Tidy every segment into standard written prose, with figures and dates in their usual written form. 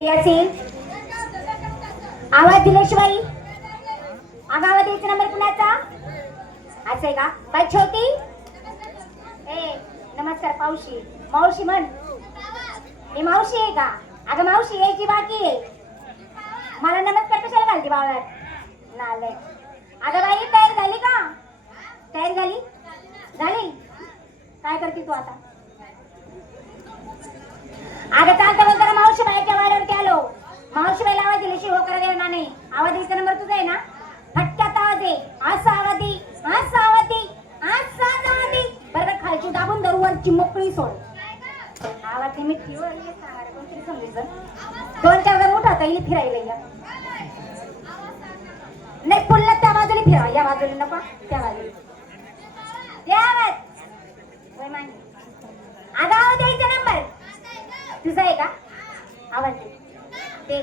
याची आवाज दिल्याशिवाय आवाज द्यायचा नंबर कुणाचा असं आहे का? बाई छोटी ए नमस्कार पावशी मावशी म्हण. मी मावशी आहे का? अगं मावशी यायची बाकी आहे. मला नमस्कार कशाला घालते बावळात नाले. अगं बाई तयार झाली का? तयार झाली झाली काय करते तू आता? अगं चालता बोलताना मावशी बाईच्या वाड्यावरती आलो. मावशी बाईला आवाज दिल्याशिवाय हो करायला येणार नाही. आवाज द्यायचा नंबर तुझा आहे ना? फटक्यात आवाज आहे. असा आवाज दे असा आवाज दे असा आवाज दे. बरं खालची दाबून धरू वरची मोकळी सोड. आवाज मिठी वर ये सांगायला कोणतरी समजायचं. दोन चार जण उठा येईल फिरायला या. नाही पुढला त्या बाजूला फिरा. या बाजूला नको त्या बाजूला. या आवाज होय मांडी. अगं आवाज द्यायचा नंबर तुझा आहे का? आवाज दे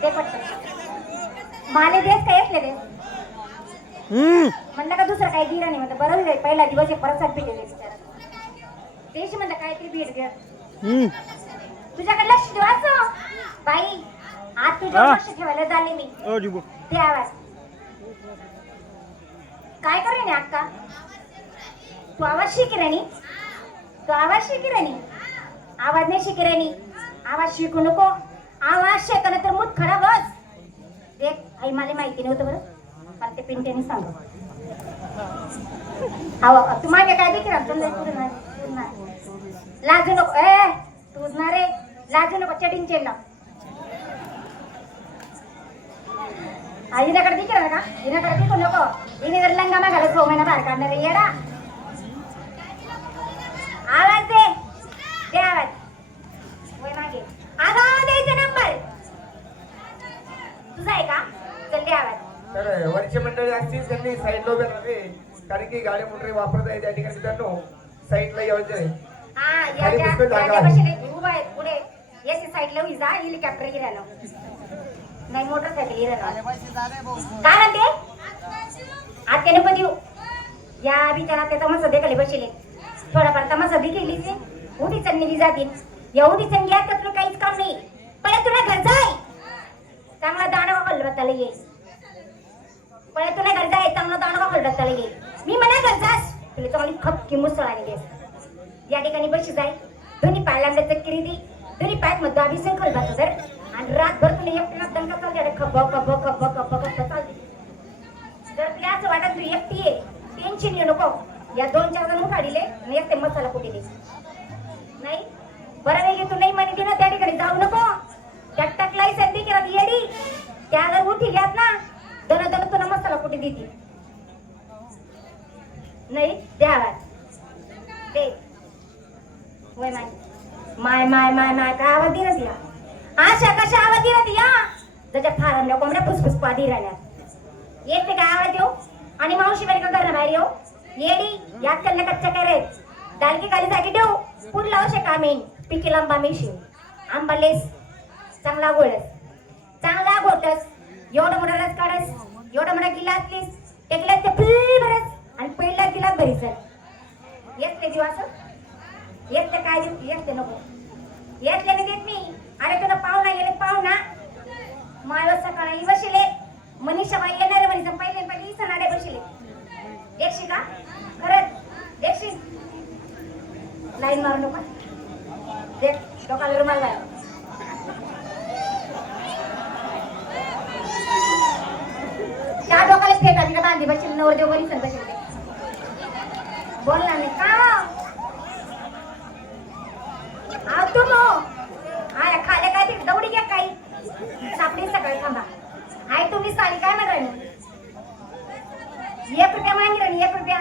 ते पटकन माले देस काय असले दे म्हणलं का दुसरं काही दिला नाही. म्हणतं बरं झालं पहिला दिवस आहे परत साथ भेटेल तेच म्हणलं काहीतरी भेट द्या. तुझ्याकडे लक्ष ठेवायचं बाई. आज तुझ्या लक्ष ठेवायला झाले मी. ते आवाज काय करेन अक्का? तू आवाज शिकी राणी. तू आवाज शिकी राणी. आवाज नाही शिकी राणी. आवाज शिकू नको. आवाज शिकणं तर मूठ खराब बस. देख आई मला माहिती नव्हतं बरं पण ते पिंट्याने सांग. तू मागे काय देखील लाजू नको. ए तूच ना रे लाजू नको. चटिंग चेल हिच्याकडे देखील का? हिच्याकडे देखू नको. हिने जर लंगा मागायला 6 महिना बाहेर काढणार आहे येडा. आवाज दे दे आवाज वय मागे. आवाज द्यायचा नंबर तुझा आहे का? चल दे आवाज. तर वरची मंडळी असतील त्यांनी साईडला उभे राहावे कारण की गाडी मोटरी वापरत आहे त्या ठिकाणी त्यांनो साईडला यायचं आहे. हा या बसले उभा आहे पुढे. याची साईडला उभी जा. हेलिकॉप्टर गिरायला नाही मोटरसायकल गिरायला काय म्हणते आत्याने पण येऊ. या बिचारा त्याचा मसा देखले बसले. थोडाफार तमाशा बी केली ते उभी चढणी जातील. एवढी चंगी आहे तर तुला काहीच काम नाही. पळे तुला घर जाय चांगला दाणा खलबत्ताला ये. पळे तुला घर जाय चांगला दाणा खलबत्ताला ये. मी म्हणा घर जास तुला चांगली खपकी मुसळाने दे. या ठिकाणी बशी जाय. दोन्ही पायला चक्री दे. दोन्ही पायात मध्ये अभिषेक खलबत्ता जर आणि रातभर तुला एकटीला दणका चालते. खप खप खप खप खप चालते. जर तुला असं वाटत तू एकटी आहे टेन्शन येऊ नको. या 2-4 जण उठाडीले आणि एक ते मसाला कुठे दे नाही. बरं नाही तू नाही म्हणे ना त्या ठिकाणी जाऊ नको. त्या टकलाई संधी केला येडी त्या जर उठी घ्यात ना दन दन तुला मसाला कुठे देते नाही. द्यावाच दे वय माय माय माय माय माय काय आवाज दिला या. आशा कशा आवाज दिला या त्याच्या फारमल्या कोंबड्या फुसफुस पादी राहिल्या. येते काय आवाज येऊ आणि मावशी बाई का घरला बाहेर येऊ येडी. यात कल्ल्या कच्च्या करे दालकी खाली जागी ठेव. पुढला वर्ष कामेन पिकी लांबा मेशी आंबालेस चांगला गोळस चांगला घोटस. एवढं मोठा रस काढस. एवढा मोठा गिलास लिस त्या गिलासच्या फुल भरस आणि पहिला गिलास भरीस. येते दिवस येते काय येते नको येतल्याने देत मी. अरे तुला पाहुणा गेले पाहुणा माय सकाळी बसले. मनीषा बाई येणारे मनीषा पहिले पहिले सणाडे बसले. एकशी का खरंच एकशी लाईन मारू नको. देख डोकाला रुमाल घाल. त्या डोकाला फेटा तिला बांधी बसले. नवरदेव बरी सण बसले. बोलणार नाही का तू आया खाले काय ते दौडी घ्या काही सापडी सकाळी थांबा. आहे तुम्ही साली काय म्हणा 1 रुपया मागितला 1 रुपया